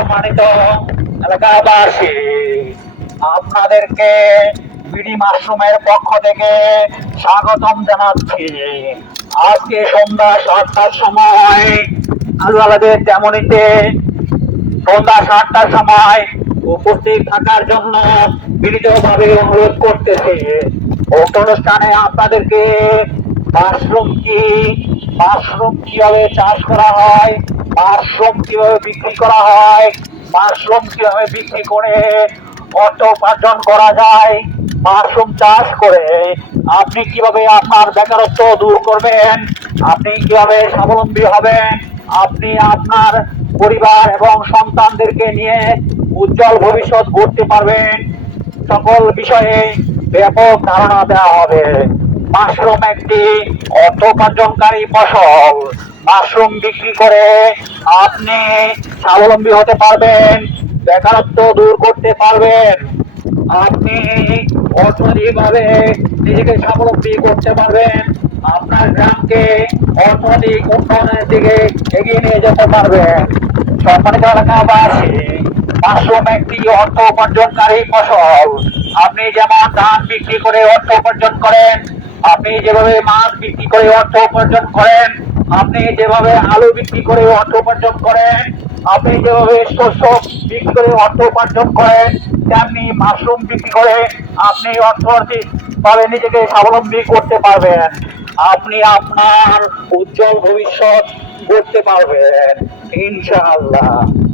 সম্মানিত এলাকাবাসী, আপনাদেরকে বিডি মাশরুমের পক্ষ থেকে স্বাগতম জানাচ্ছি। আজকে সন্ধ্যা সাতটার সময় আলু আলাদের তেমনিতে সন্ধ্যা সাতটার সময় উপস্থিত থাকার জন্য বিনীতভাবে অনুরোধ করতেছি। উক্ত অনুষ্ঠানে আপনাদেরকে মাশরুম কি, মাশরুম কীভাবে চাষ করা হয় মাশরুম কীভাবে বিক্রি করা হয়, মাশরুম কীভাবে বিক্রি করে অর্থ উপার্জন করা যায়, মাশরুম চাষ করে। আপনি কীভাবে আপনার বেকারত্ব দূর করবেন, আপনি কীভাবে স্বাবলম্বী হবেন, আপনি আপনার পরিবার এবং সন্তানদেরকে নিয়ে উজ্জ্বল ভবিষ্যৎ গড়তে পারবেন। সকল বিষয়ে ব্যাপক ধারণা দেওয়া হবে। মাশরুম একটি অর্থ উপার্জনকারী ফসল। মাশরুম বিক্রি করে আপনি স্বাবলম্বী হতে পারবেন, বেকারত্ব দূর করতে পারবেন। আপনি অর্থনৈতিকভাবে নিজেকে স্বাবলম্বী করতে পারবেন, আপনার গ্রামকে অর্থনৈতিক উন্নয়নের দিকে এগিয়ে নিয়ে যেতে পারবেন। সম্মানিত এলাকাবাসী মাশরুম একটি অর্থ উপার্জনকারী ফসল। আপনি যেমন ধান বিক্রি করে অর্থ উপার্জন করেন, আপনি যেভাবে মাছ বিক্রি করে অর্থ উপার্জন করেন আপনি যেভাবে আলু বিক্রি করে অর্থ উপার্জন করেন, আপনি যেভাবে শস্য বিক্রি করে অর্থ উপার্জন করেন, তেমনি মাশরুম বিক্রি করে আপনি অর্থনৈতিক ভাবে নিজেকে স্বাবলম্বী করতে পারবেন। আপনি আপনার উজ্জ্বল ভবিষ্যৎ করতে পারবেন। ইনশাআল্লাহ।